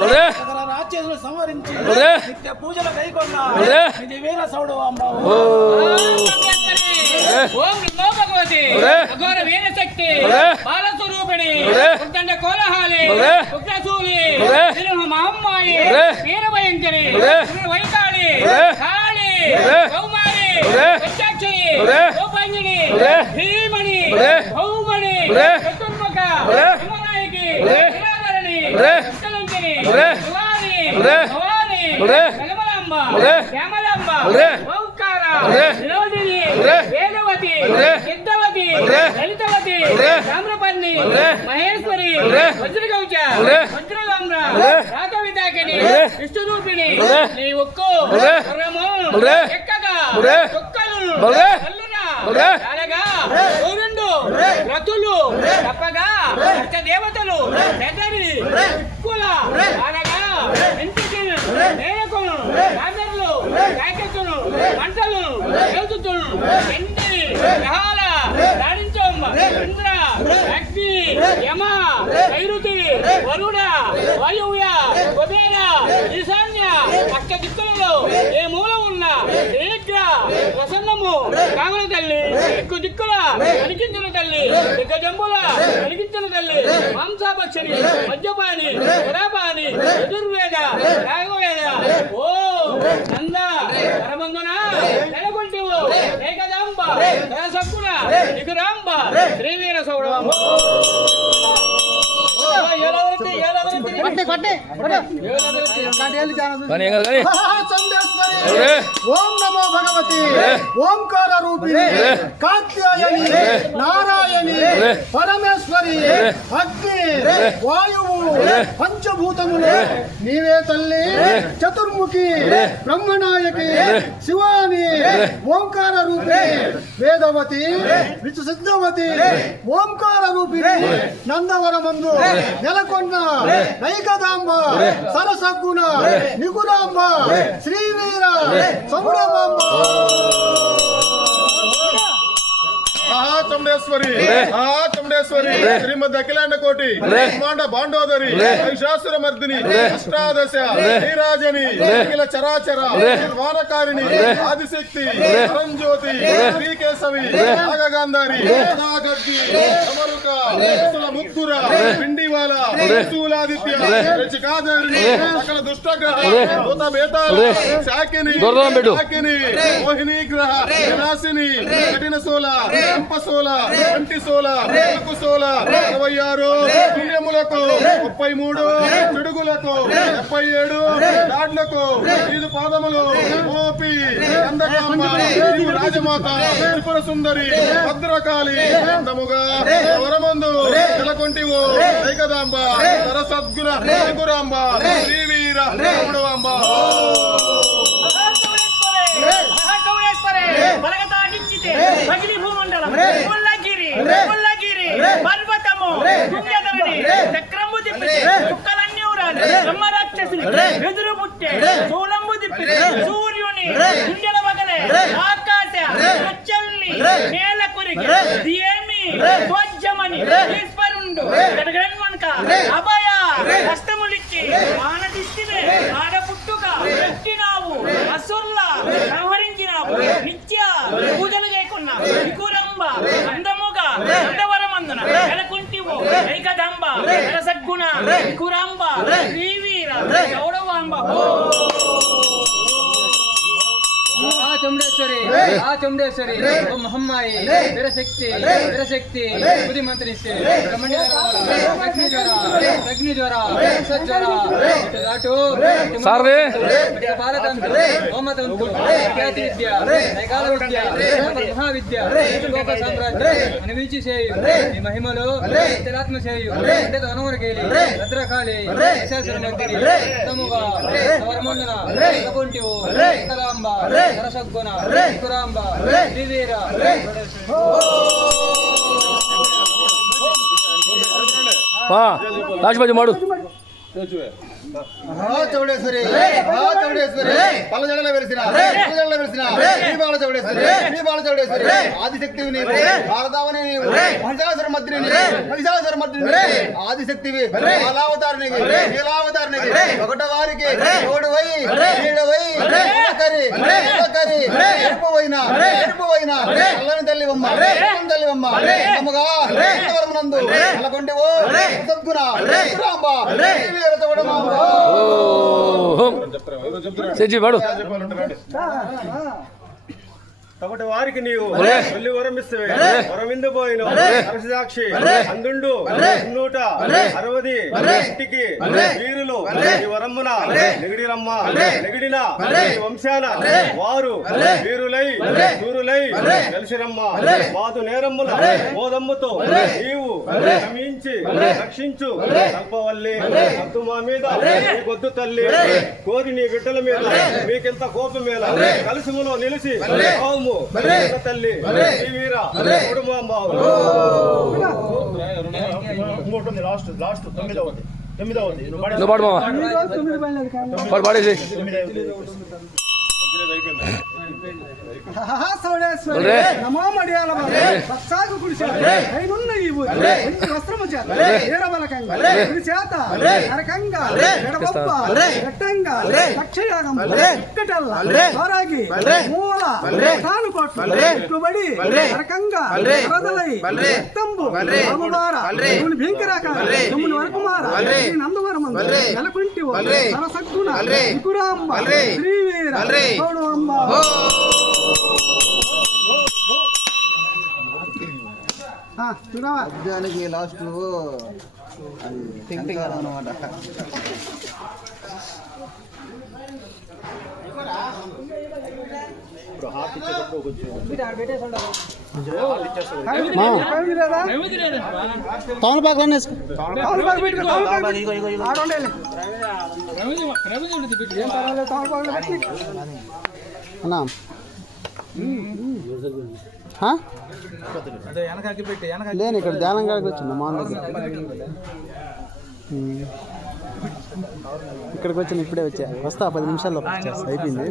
రాజ్యాలను సంవరించి నిత్య పూజల కైకొన్న ఇది వీర సౌడు అమ్మ. ఓం నమో భగవతి అఘోర వీర శక్తి బాలస్వరూపిణి ఉద్దండ కోలహాలి ఉగ్రశూలి సింహ మహమ్మాయి వీర భయంకరి వైకాళి కాళి కౌమారి పంచాక్షి గోపాంగిని భీమణి భౌమణి చతుర్ముఖ హిమనాయకి నిరాధరణి కలంకిని భవాని భవాని కమలాంబ శ్యామలాంబ ఓంకార వినోదిని వేదవతి సిద్ధవతి లలితవతి తామ్రపర్ణి మహేశ్వరి వజ్రగౌచ వజ్రగామ్ర రాతవితాకిని విష్ణురూపిణి నీ ఒక్కు గుర్రము ఎక్కగా చొక్కలు రెండు రతులు తప్పగా దేవతలు పెద్దరి కుల అనగా ఇంటికి నేలకులు రాజర్లు కాకెత్తులు మంటలు యోతులు ఎండి గ్రహాల రాణించం ఇంద్ర అగ్ని యమ నైరుతి వరుణ వాయువ్య కుబేర ఈశాన్య అష్ట దిక్కులలో ఏ మూల ఉన్న శీఘ్ర ప్రసన్నము కామల తల్లి ఎక్కు దిక్కుల అనికించిన తల్లి దిగ్గజంబుల అనికించిన తల్లి మాంసాపక్షిని మద్యపాని పురాపాని యజుర్వేద రాఘవేద ఓ నంద పరమందున నెలకొంటివు ఏకదాంబ సక్కున నిగురాంబ శ్రీవీర సౌడమ్మ. ఓం నమో భగవతి ఓంకార రూపిణి కాత్యాయని నారాయణి పరమేశ్వరి అగ్ని వాయువు పంచభూతములు నీవే తల్లి చతుర్ముఖి బ్రహ్మనాయకి శివాని ఓంకార రూపిణి వేదవతి విసిద్ధవతి ఓంకార రూపిణి నందవరమందు నెలకొన్న నైకదాంబ సరసగ్గుణ నిగురాంబ శ్రీవీర సౌడమాంబ. చాముండేశ్వరి శ్రీమద్ అఖిలాండ కోటి బ్రహ్మాండ బాండోదరి మహిషాసుర మర్దిని అష్టాదశ శ్రీరాజని అఖిల చరాచర వానకారిణి ఆదిశక్తి పరంజ్యోతి శ్రీకేశవి నాగగాంధారి నాగడ్డి సమరుక ముక్కుర పిండివాల శూలాదిత్య రచికాధారిణి సకల దుష్టగ్రహ భూత బేతాల శాకిని మోహిని గ్రహ వినాశిని కఠిన సోల కంపసోల కంటి సోల తెలుగు సోల 26 పుణ్యములకు 33 పిడుగులకు 77 దాడ్లకు 5 పాదములు ఓపి అందకాంబ రాజమాత త్రిపుర సుందరి భద్రకాళి అందముగా వరమందు నెలకొంటివు ఏకదాంబ సరసద్గుణ గురాంబ శ్రీవీర గౌడవాంబ. పర్వతము చక్రము తిప్పి చుక్కలన్నీ ఊరాలి బ్రహ్మరాక్షసుని ఎదురు పుట్టే చూలంబు తిప్పి సూర్యుని గుండెల వగలే ఆకాశ చల్లి నేల కురికి ఏమి ధ్వజమని ఈశ్వరుండు గడగడన్మనక అభయ కష్టములిచ్చి మానదిష్టినే ఆడపుట్టుగా పెట్టినావు అసుర్ల సంహరించినావు నిత్య పూజలు చేయకున్నా వికురంబ అందముగా అందవరమందున నెలకొంటివు ఏకదంబ రసగుణ వికురంబ శ్రీవీర గౌడవాంబ. చాముండేశ్వరి మహమ్మాయి వీరశక్తి బుద్ధి మంత్రిస్తే అగ్ని జ్వర జ్వర బాలతంత్రు హోమతంత్రు ఖ్యాతి విద్య నైకాల విద్య మహావిద్య లోక సామ్రాజ్యం అనువించి చేయు ఈ మహిమలు అంతరాత్మ చేయు అంటే అనుమరికేలి భద్రకాళి యశాసురమర్దిని ఉత్తముగా వరమందున నెలకొంటివు ఏకదాంబ సరసగ్గుణ వికురాంబ శ్రీవీర. రాజబాజు మాడు చౌడేశ్వరి పల్లజడలో వెలిసిన శ్రీబాల చౌడేశ్వరి ఆదిశక్తివి నీవు భారతావని నీవు మహిషాసుర మర్దిని ఆదిశక్తివి బాలావతారిణివి నీలావతారిణివి కపట వారికి తోడువై నీడవై ఎరుపువైన చల్లని తల్లివమ్మ తల్లివమ్మ అమ్మగా నందు నెలకొంటివో సద్గుణ రాంబ కాబట్టి వారికి నీవు వెళ్ళి వరమిస్తే వరమిందు పోయిన సాక్షి అందుండు 160 ఇంటికి వీరులు ఈ వరమ్మున నెగిడిరమ్మ నెగిడిన వంశాన వారు వీరులై దూరులై కలిసిరమ్మ మాదు నేరమ్ముల మోదమ్ముతో నీవు క్షమించి రక్షించు కల్పవల్లి వద్దు మా మీద నీ గొద్దు తల్లి కోరి నీ బిడ్డల మీద మీకెంత కోపం మీద కలిసిములో నిలిచి తల్లి వీర కుటుంబం లాస్ట్ 9వ ఉద్యానికి లాస్ట్ అనమాట. లేని ఇక్కడ ధ్యానం కాడికి వచ్చింది ఇక్కడికి వచ్చిన ఇప్పుడే వచ్చా వస్తా 10 నిమిషాల్లో అయిపోయింది.